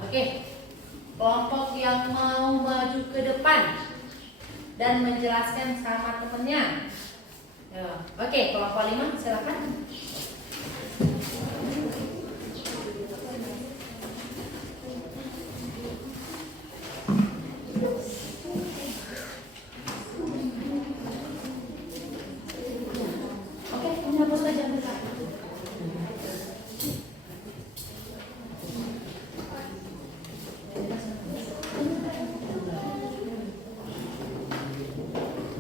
Oke. Kelompok yang mau maju ke depan dan menjelaskan sama temennya. Ya. Oke, kelompok 5 silakan. Oke, kamu hapus aja bentar.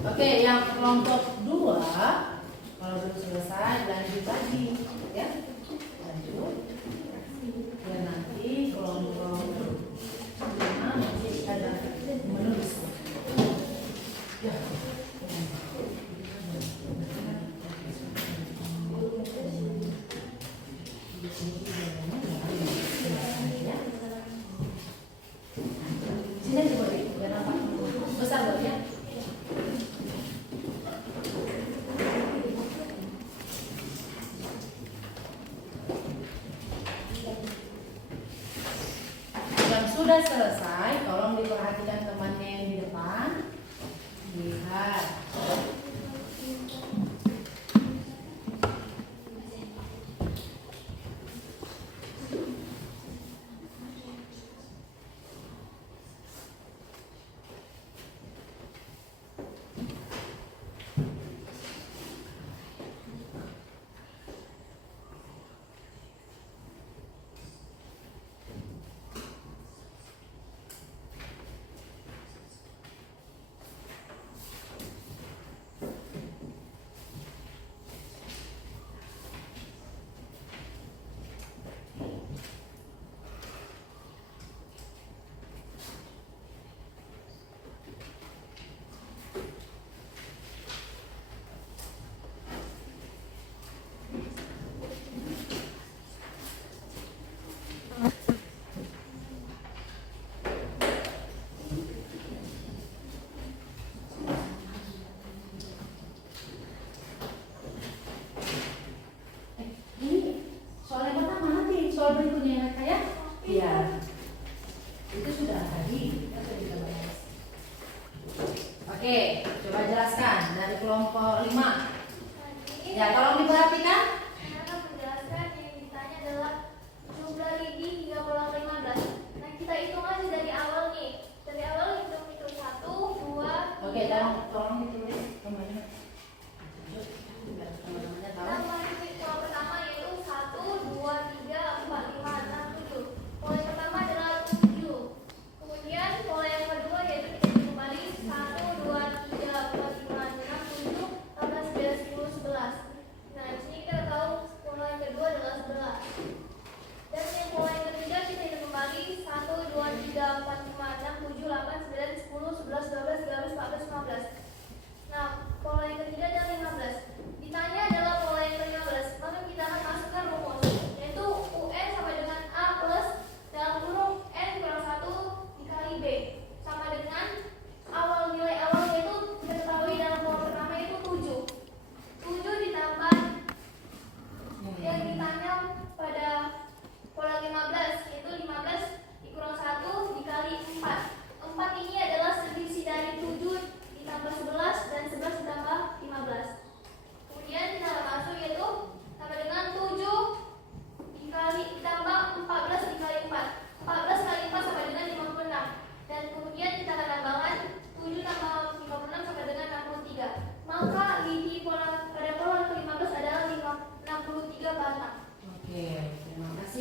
Oke, yang kelompok 2 kalau belum selesai lanjut lagi ya. Lanjut. Dan nanti kelompok 5 nanti ada menulis. Ya. Sini aja boleh, biar apa? Besar buat ya. Yang sudah selesai, tolong diperhatikan temannya yang di depan. Lihat.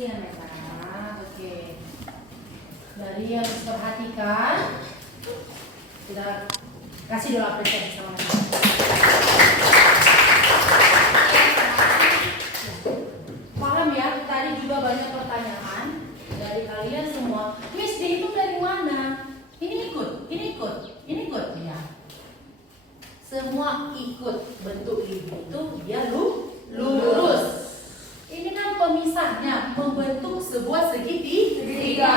kasih ya mereka. Oke. Dari yang perhatikan, kita kasih dulu apresiasi sama mereka. Paham ya? Tadi juga banyak pertanyaan dari kalian semua. Miss, dihitung dari mana? Ini ikut ya. Semua ikut bentuk ini itu dia lurus. Ini kan pemisahnya membentuk sebuah segitiga.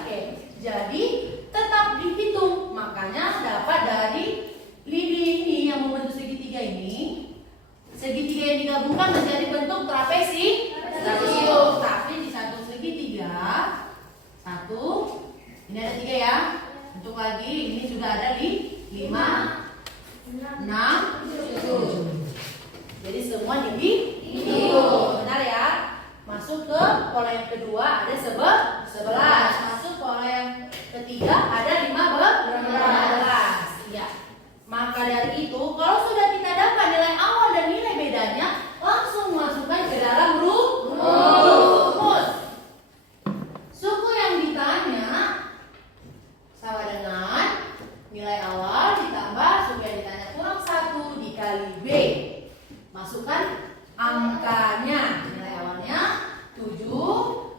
Oke. Jadi tetap dihitung. Makanya dapat dari lidi ini yang membentuk segitiga ini. Segitiga yang digabungkan menjadi bentuk trapesium. Tapi di satu segitiga, satu, ini ada 3 ya. Untuk lagi, ini sudah ada 5, 6, 7. Jadi semua dihitung. Benar ya? Masuk ke pola yang kedua ada 11. Masuk pola yang ketiga ada 15. Ya. Maka dari itu, kalau sudah kita dapat nilai awal dan nilai bedanya, langsung masukkan ke dalam rumus. Suku yang ditanya sama dengan nilai awal ditambah suku yang ditanya kurang 1 dikali B. Masukkan angkanya. Nilai awalnya 7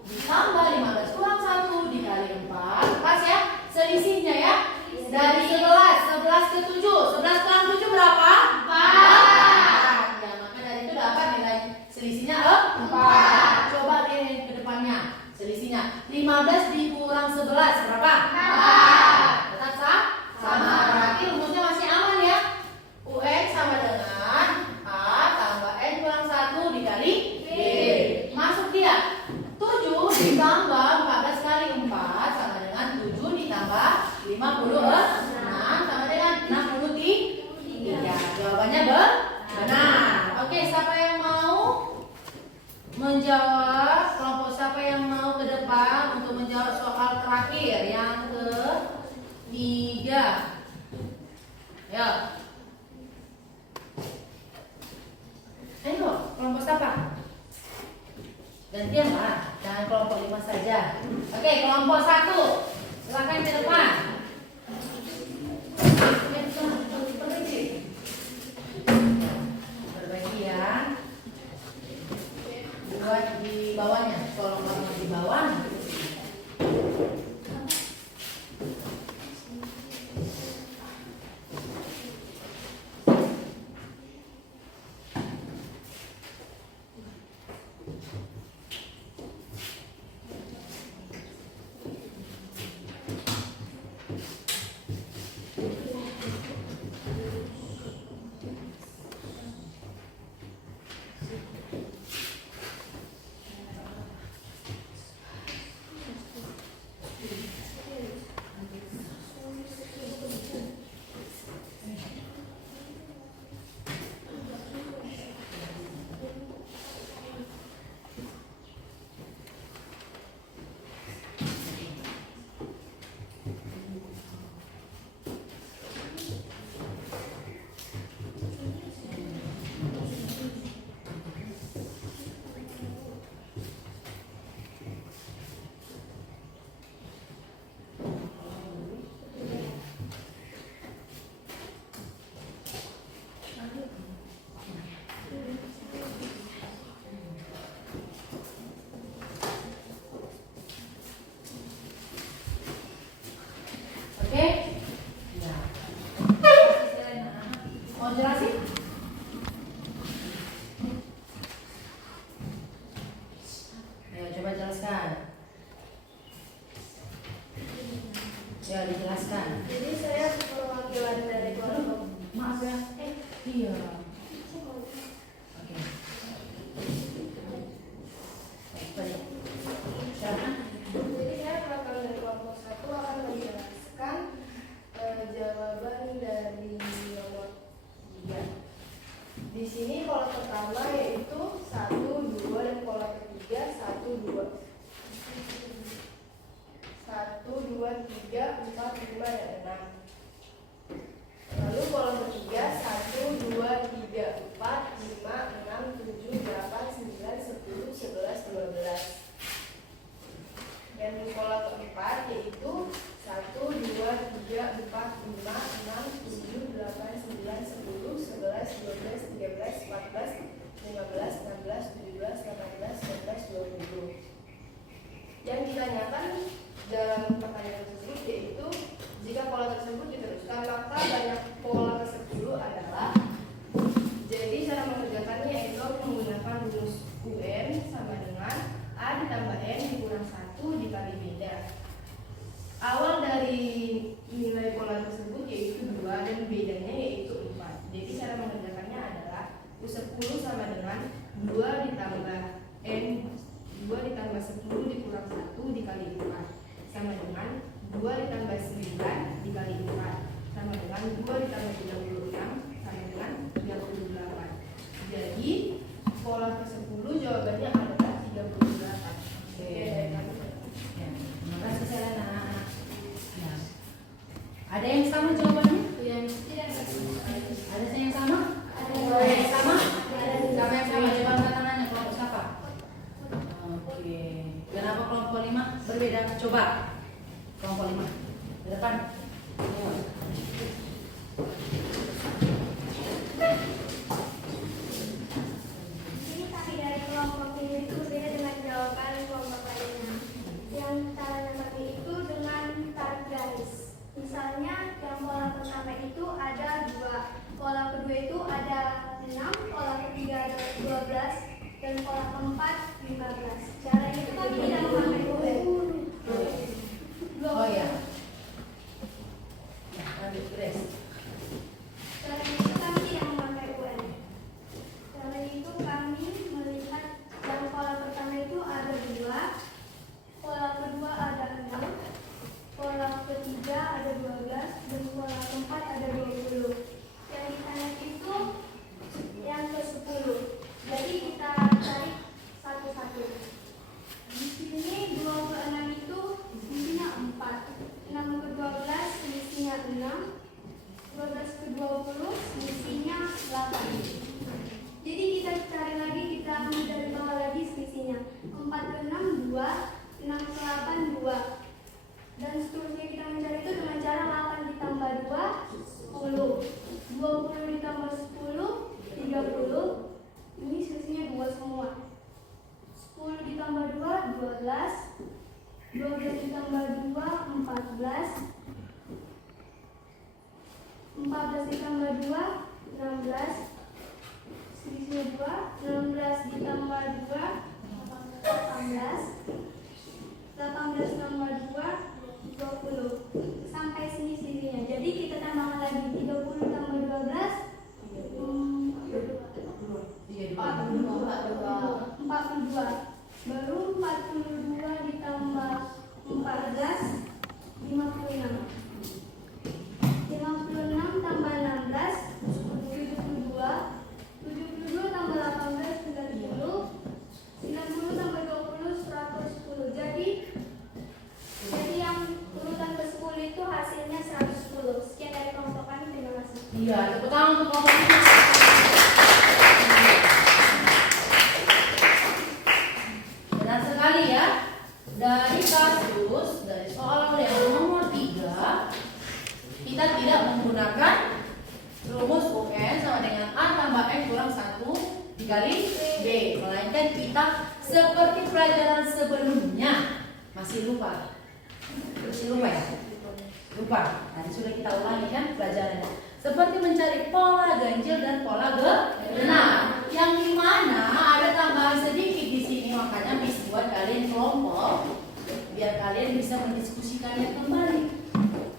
ditambah 15 kurang 1 dikali 4. Pas ya selisihnya ya. Dari 11 ke 7. 11 kurang 7 berapa? 4. Ya, maka dari itu dapat nilai selisihnya 4. Coba lihat ke depannya. Selisihnya 15 dikurang 11 berapa? 4. Tetap sama. Berarti rumusnya masih aman ya. UN sama dengan A tambah N kurang 1 dikali B. Masuk dia. 7 ditambah 14 kali 4 sama dengan 7 ditambah 56 sama dengan 63. Jawabannya benar. Oke, siapa yang mau menjawab? Kelompok siapa yang mau ke depan untuk menjawab soal terakhir yang ketiga? Ya. Ayo, kelompok siapa? Gantian lah, jangan kelompok 5 saja. Oke, kelompok 1. Silakan ke depan. Berbagi ya. Buat di bawahnya, tolong bangun di bawah. Oke? Ya. Mau jelasin? Ayo coba jelaskan. Ya, dijelaskan. Jadi saya perwakilan dari kelompok. Maaf ya. Iya. Oke. Baik. Silakan. Jadi saya perwakilan dari kelompok 1 akan menjelaskan jawaban dari nomor 3. Di sini pola pertama yaitu 1, 2 dan pola ketiga 1, 2. 1, 2, 3, 4, 5 dan 6. Lalu pola ketiga 1, 2, 17, 18, 19, 20. Yang ditanyakan dalam pertanyaan tersebut yaitu jika pola tersebut diteruskan maka banyak pola ke-10 adalah. Jadi cara mengerjakannya yaitu menggunakan rumus UN sama dengan A ditambah N dikurang 1 dikali beda. Awal dari nilai pola tersebut yaitu 2 dan bedanya yaitu 4. Jadi cara mengerjakannya adalah U10 sama dengan 2 ditambah N 2 ditambah 10 dikurang 1 dikali 4 sama dengan 2 ditambah 9 dikali 4 sama dengan 2 ditambah 36 sama dengan 38. Jadi pola ke-10 jawabannya adalah 38. Oke. Ya, terima kasih Selena. Ya. Ada yang sama jawabannya? Ada yang sama? Ada yang sama? Siapa yang sama? Coba angkat tangannya, kelompok siapa? Oke. Kenapa kelompok 5 berbeda? Coba. Kelompok 5. Di depan. Ini kaki dari kelompok ini itu berbeda dengan jawaban kelompok lainnya. Yang caranya kami itu dengan tarik garis. Misalnya yang pola pertama itu ada 2, pola kedua itu ada 6, pola ketiga ada 12, dan pola keempat 15. Caranya itu kami tidak memakai UN. Oh ya. Ya, lanjut Grace. Caranya itu kami tidak memakai UN. Caranya itu kami melihat yang pola pertama itu ada 2, pola kedua ada 6, pola ketiga ada 12, dan pola keempat ada 20. Yang ditanya itu yang ke-10. Jadi kita tarik satu-satu. Di sini 2 ke 6 itu selisihnya 4, 6 ke 12 selisihnya 6, 12 ke 20 selisihnya 8. Jadi kita cari lagi, kita ambil dari bawah lagi selisihnya. 4 ke 6 2, 6 ke 8 2. Dan seterusnya kita mencari itu dengan cara 8 ditambah 2 10, 20 ditambah 10 30. Ini selisihnya 2 semua. 10 ditambah 2 12, 12 ditambah 2 14, 14 ditambah 2 16, selisihnya 2, 16 ditambah 2 18, 18 tambah 2 20. Sampai sini selisihnya. Jadi kita tambahkan lagi 30 tambah 12 42. Baru 42 ditambah 14 56. 56 tambah 16 72. 72 tambah 18 90. 90 tambah 20 110. Jadi yang urutan ke-10 itu hasilnya 110. Sekian dari kelompok kami, terima kasih. Iya, tepuk tangan untuk kelompok ini. Benar sekali ya. Dari kasus, dari soal yang nomor 3, kita tidak menggunakan rumus UN sama dengan A tambah N kurang 1 dikali B, melainkan kita seperti pelajaran sebelumnya. Masih lupa ya? Lupa. Tadi sudah kita ulangi kan pelajarannya. Seperti mencari pola ganjil dan pola genap. Yang dimana ada tambahan sedikit di sini, makanya Miss buat kalian kelompok biar kalian bisa mendiskusikannya kembali.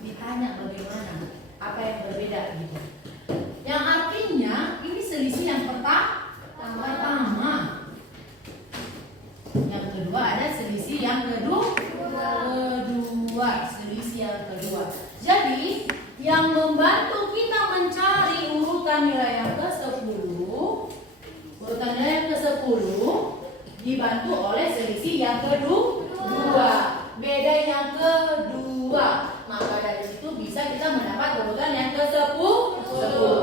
Ditanya bagaimana, apa yang berbeda gitu. Yang artinya ini selisih yang pertama. Yang kedua ada selisih yang kedua. Selisih yang kedua. Jadi yang membantu kita mencari urutan nilai yang ke-10, urutan nilai yang ke-10 dibantu oleh selisih yang kedua. Beda yang kedua. Maka dari situ bisa kita mendapat urutan yang ke-10.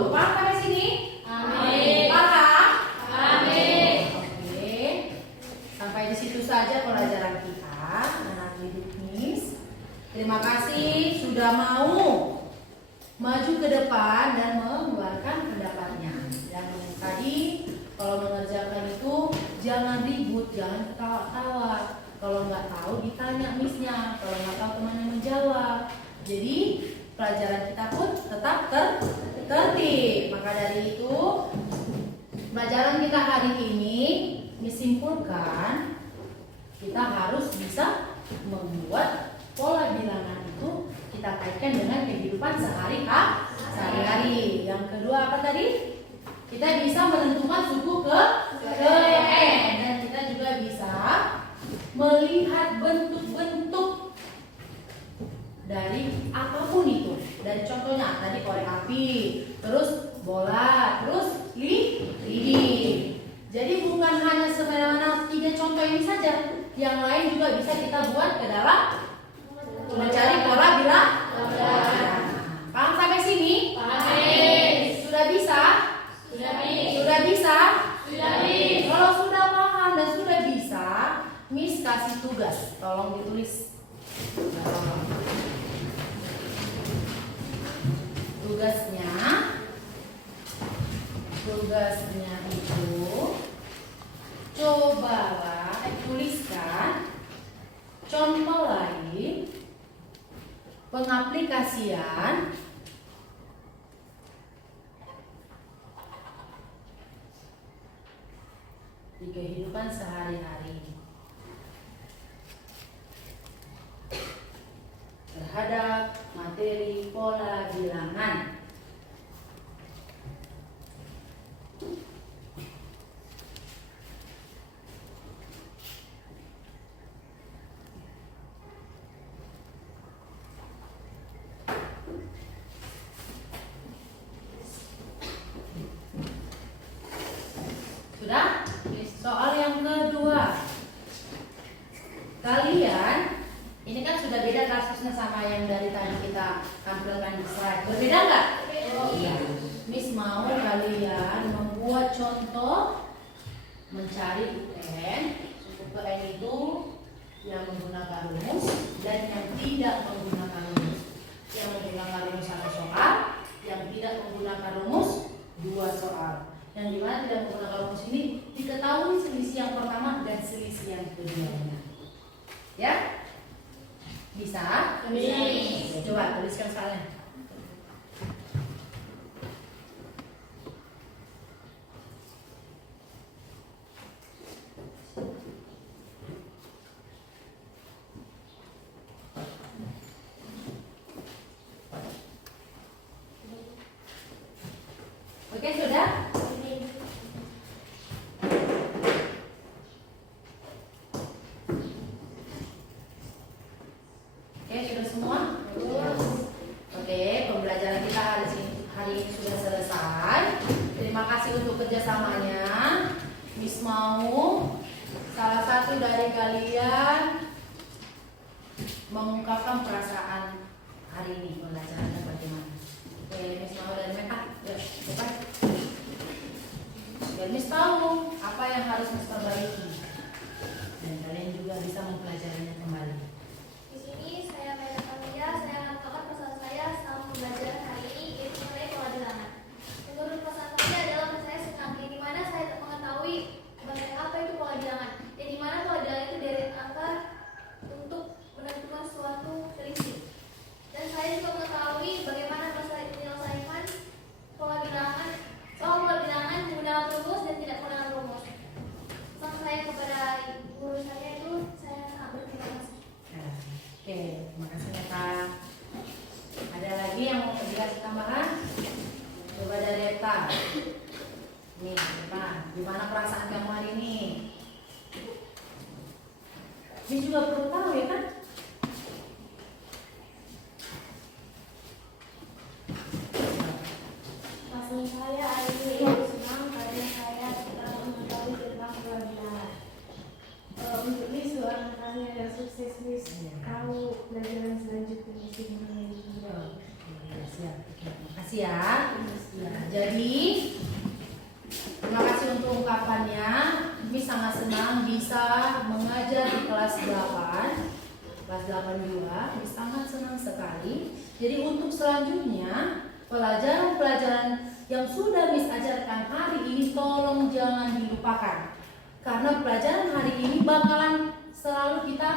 Paham sampai sini? Amin. Paham? Amin. Oke. Sampai di situ saja pelajaran kita, anak didik Miss. Terima kasih sudah mau maju ke depan dan mengeluarkan pendapatnya. Yang tadi kalau mengerjakan itu jangan ribut, jangan ketawa-tawa. Kalau nggak tahu ditanya missnya, kalau nggak tahu temannya menjawab. Jadi pelajaran kita pun tetap tertib. Maka dari itu pelajaran kita hari ini Miss simpulkan kita harus bisa membuat pola bilangan itu kita kaitkan dengan kehidupan sehari-hari. Yang kedua apa tadi? Kita bisa menentukan suku ke N, dan kita juga bisa melihat bentuk-bentuk dari apapun itu. Dari contohnya tadi korek api, terus bola, terus lidi. Jadi bukan hanya semena-mena 3 contoh ini saja. Yang lain juga bisa kita buat ke dalam mencari pola bilangan. Paham sampai sini? Sudah bisa? Sudah bisa? Kalau sudah paham dan sudah bisa, Miss kasih tugas. Tolong ditulis. Tugasnya itu cobalah tuliskan contoh lain pengaplikasian di kehidupan sehari-hari terhadap materi pola bilangan. Sudah? Soal yang kedua. Kalian, ini kan sudah beda kasusnya sama yang dari tadi kita tampilkan di slide. Berbeda nggak? Iya. Miss mau kalian membuat contoh mencari UN. Suku UN itu yang menggunakan rumus dan yang tidak menggunakan rumus. Yang menggunakan rumus 1 soal, yang tidak menggunakan rumus 2 soal. Yang dimana tidak menggunakan rumus ini diketahui selisih yang pertama dan selisih yang keduanya. Ya? Bisa? Bisa. Coba tuliskan soalnya. Oke, sudah? Oke, sudah semua? Oke, pembelajaran kita hari ini sudah selesai. Terima kasih untuk kerjasamanya. Miss mau salah satu dari kalian mengungkapkan perasaan hari ini pembelajarannya bagaimana. Oke, Miss mau dari Meka. Ya, cepat. Dan Miss tahu apa yang harus Miss perbaiki. Dan kalian juga bisa mempelajarinya kembali. Di sini saya mengatakan pesan saya selama pembelajaran hari ini yaitu mengenai pola bilangan. Menurut pesan saya adalah saya senang yang dimana saya mengetahui apa itu pola bilangan, yang dimana pola bilangan itu deret angka untuk menentukan suatu selisih. Dan saya juga mengetahui bagaimana menyelesaikan pola bilangan menggunakan rumus dan tidak menggunakan rumus. Pesan saya kepada guru saya itu saya sangat berterima kasih. Oke, terima kasih Eta. Ada lagi yang mau dikasih tambahan? Coba dari Eta. Nih, Eta, gimana perasaan kamu hari ini? Ini juga perlu tahu ya kan? Perasaan saya hari ini senang karena saya telah mengetahui tentang pola bilangan. Untuk Miss doakan kalian yang sukses Miss. Tahu pelajaran selanjutnya di sini. Siap. Terima kasih ya. Jadi terima kasih untuk ungkapannya. Miss sangat senang bisa mengajar di kelas 8. Kelas 8 juga. Miss sangat senang sekali. Jadi untuk selanjutnya pelajaran-pelajaran yang sudah Miss ajarkan hari ini tolong jangan dilupakan. Karena pelajaran hari ini bakalan selalu kita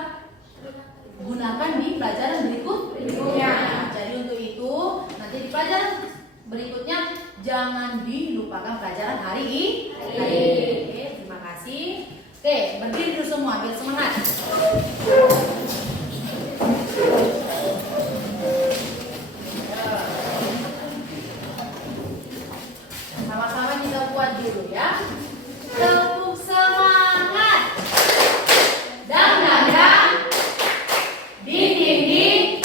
gunakan di pelajaran berikutnya. Jadi untuk itu nanti di pelajaran berikutnya jangan dilupakan pelajaran hari ini. Oke, terima kasih. Oke, berdiri dulu semua biar semangat. Sama-sama kita buat dulu ya. Tepuk semangat. Dang dang dang. Ding ding ding.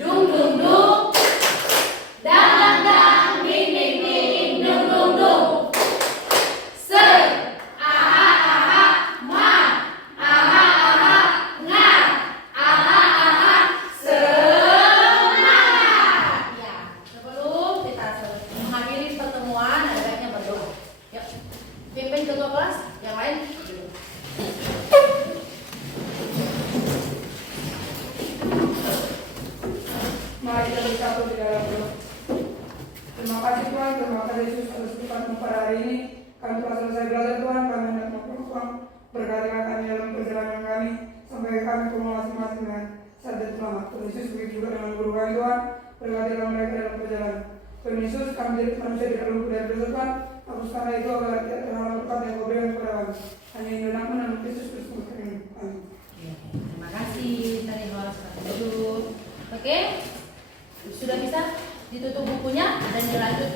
Dung dung dung. Dang dang dang. Ding ding ding. Dung dung dung. Se. Aha aha. Ma. Aha aha. Nga. Aha aha. Semangat. Ya, sebelum kita mengakhiri pertemuan ada baiknya berdoa. Yuk. Pimpin ketua kelas, yang lain duduk. Mari kita bersatu di dalam doa. Terima kasih Tuhan, terima kasih Yesus atas berkat-Mu pada hari ini. Kami telah selesai belajar Tuhan, kami hendak pulang. Berkatilah kami dalam perjalanan kami sampai kami ke rumah masing-masing dengan sehat dan selamat. Tuhan Yesus begitu juga dengan guru kami Tuhan, berkatilah mereka dalam perjalanan. Tuhan Yesus, kami jadi manusia tidak lupa dari dosa Tuhan. Hapuskanlah itu agar tidak terhalang berkat yang Kau berikan kepada kami. Hanya ini nama dan Kristus Kristus kami. Amin. Terima kasih dari Horas duduk. Oke, sudah bisa ditutup bukunya dan dilanjut